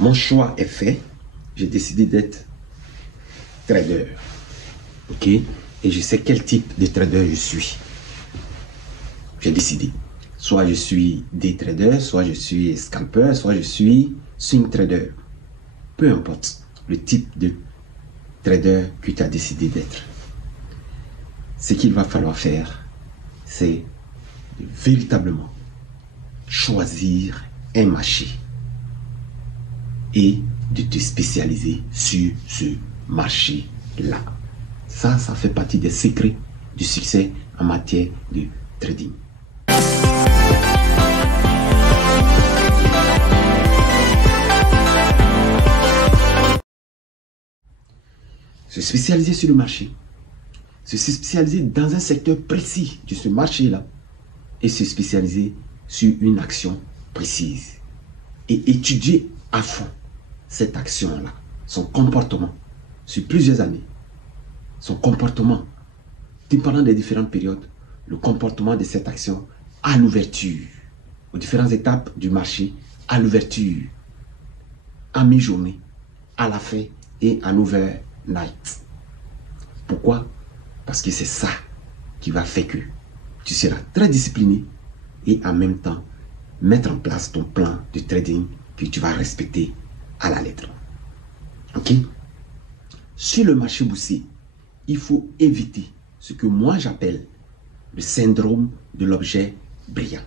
Mon choix est fait. J'ai décidé d'être trader. Ok? Et je sais quel type de trader je suis. J'ai décidé. Soit je suis day trader, soit je suis scalper, soit je suis swing trader. Peu importe le type de trader que tu as décidé d'être. Ce qu'il va falloir faire, c'est de véritablement choisir un marché et de te spécialiser sur ce marché-là. Ça fait partie des secrets du succès en matière de trading. Se spécialiser sur le marché, se spécialiser dans un secteur précis de ce marché-là et se spécialiser sur une action précise et étudier à fond cette action-là, son comportement sur plusieurs années, son comportement dépendant des différentes périodes, le comportement de cette action à l'ouverture, aux différentes étapes du marché, à l'ouverture, à mi-journée, à la fin et en overnight. Pourquoi? Parce que c'est ça qui va faire que tu seras très discipliné et en même temps mettre en place ton plan de trading que tu vas respecter à la lettre. Ok? Sur le marché boursier, il faut éviter ce que moi j'appelle le syndrome de l'objet brillant.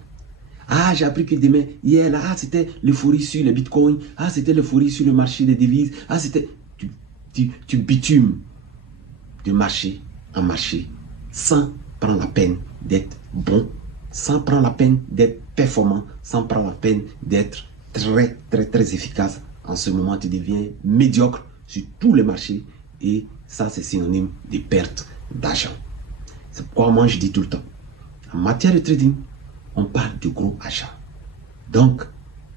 Ah, j'ai appris que demain, hier, là, c'était l'euphorie sur le bitcoin. Ah, c'était l'euphorie sur le marché des devises. Ah, c'était... Tu bitumes de marché en marché sans prendre la peine d'être bon, sans prendre la peine d'être performant, sans prendre la peine d'être très efficace. En ce moment, tu deviens médiocre sur tous les marchés et ça, c'est synonyme de perte d'argent. C'est pourquoi moi, je dis tout le temps, en matière de trading, on parle de gros achats. Donc,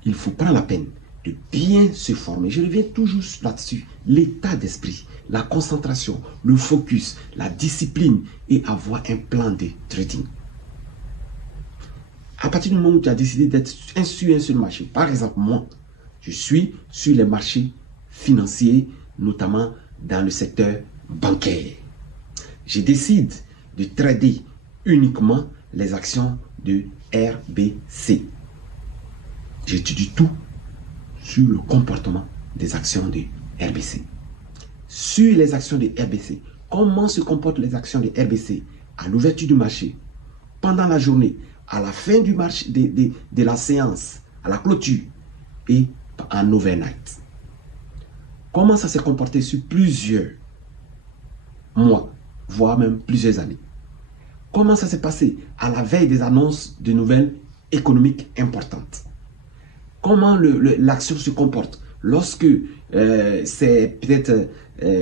il faut prendre la peine de bien se former. Je reviens toujours là-dessus. L'état d'esprit, la concentration, le focus, la discipline et avoir un plan de trading. À partir du moment où tu as décidé d'être sur un seul marché, par exemple, moi, je suis sur les marchés financiers, notamment dans le secteur bancaire. Je décide de trader uniquement les actions de RBC. J'étudie tout sur le comportement des actions de RBC. Sur les actions de RBC, comment se comportent les actions de RBC à l'ouverture du marché, pendant la journée, à la fin du marché, de la séance, à la clôture et en overnight. Comment ça s'est comporté sur plusieurs mois, voire même plusieurs années. Comment ça s'est passé à la veille des annonces de nouvelles économiques importantes. Comment l'action se comporte lorsque c'est peut-être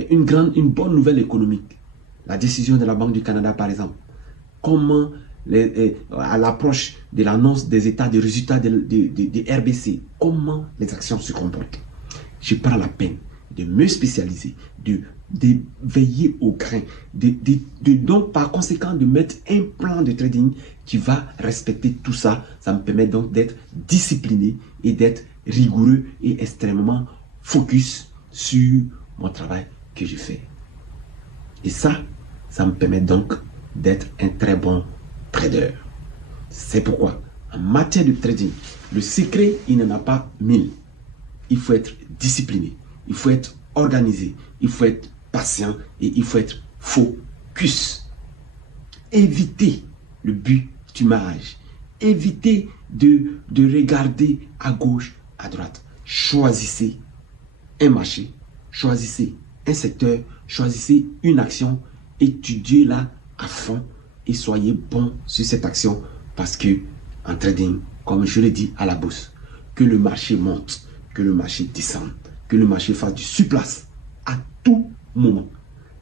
une bonne nouvelle économique. La décision de la Banque du Canada, par exemple. Comment, à l'approche de l'annonce des états de résultats de RBC, comment les actions se comportent. Je prends la peine de me spécialiser, de veiller au grain, donc par conséquent de mettre un plan de trading qui va respecter tout ça. Ça me permet donc d'être discipliné et d'être rigoureux et extrêmement focus sur mon travail que je fais. Et ça me permet donc d'être un très bon trader. C'est pourquoi, en matière de trading, le secret, il n'en a pas 1000. Il faut être discipliné, il faut être organisé, il faut être patient et il faut être focus. Évitez le bitumage. Évitez de regarder à gauche, à droite. Choisissez un marché, choisissez un secteur, choisissez une action, étudiez-la à fond et soyez bon sur cette action parce que en trading, comme je l'ai dit à la bourse, que le marché monte, que le marché descende, que le marché fasse du surplace à tout moment,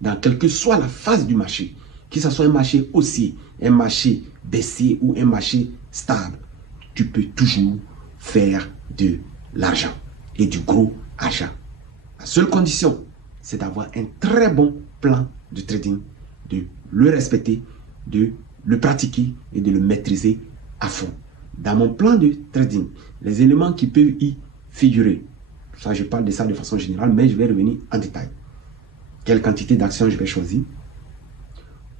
dans quelle que soit la phase du marché, que ce soit un marché haussier, un marché baissier ou un marché stable, tu peux toujours faire de l'argent et du gros achat. La seule condition, c'est d'avoir un très bon plan de trading, de le respecter, de le pratiquer et de le maîtriser à fond. Dans mon plan de trading, les éléments qui peuvent y figurer Ça, je parle de ça de façon générale, mais je vais revenir en détail. Quelle quantité d'actions je vais choisir?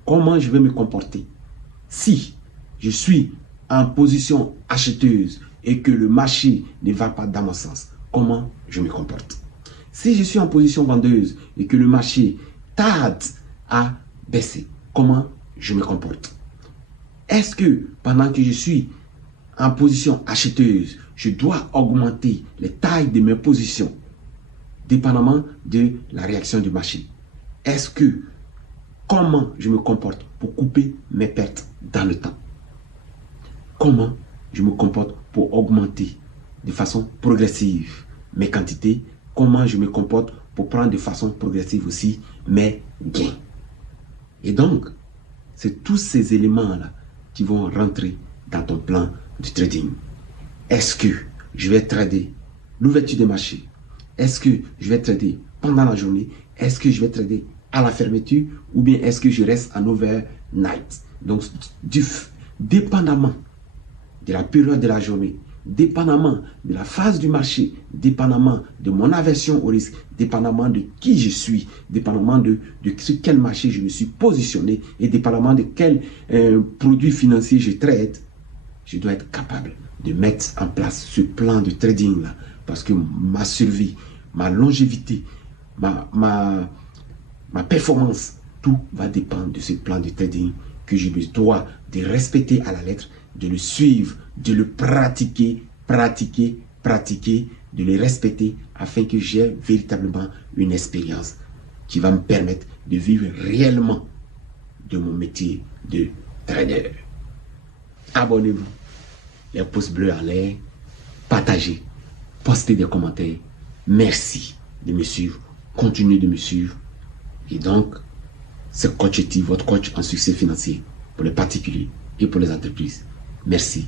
Comment je vais me comporter? Si je suis en position acheteuse et que le marché ne va pas dans mon sens, comment je me comporte? Si je suis en position vendeuse et que le marché tarde à baisser, comment je me comporte? Est-ce que pendant que je suis en position acheteuse, je dois augmenter les tailles de mes positions dépendamment de la réaction du marché? Comment je me comporte pour couper mes pertes dans le temps? Comment je me comporte pour augmenter de façon progressive mes quantités? Comment je me comporte pour prendre de façon progressive aussi mes gains? Et donc, c'est tous ces éléments-là qui vont rentrer dans ton plan de trading. Est-ce que je vais trader l'ouverture des marchés? Est-ce que je vais trader pendant la journée? Est-ce que je vais trader à la fermeture? Ou bien est-ce que je reste en overnight? Donc, dépendamment de la période de la journée, dépendamment de la phase du marché, dépendamment de mon aversion au risque, dépendamment de qui je suis, dépendamment de sur quel marché je me suis positionné et dépendamment de quel produit financier je traite, je dois être capable de mettre en place ce plan de trading là, parce que ma survie, ma longévité, ma performance, tout va dépendre de ce plan de trading que je dois de respecter à la lettre, de le suivre, de le pratiquer, de le respecter afin que j'ai véritablement une expérience qui va me permettre de vivre réellement de mon métier de trader. Abonnez-vous, les pouces bleus en l'air, partagez, postez des commentaires. Merci de me suivre, continuez de me suivre. Et donc, c'est Coach Eti, votre coach en succès financier pour les particuliers et pour les entreprises. Merci.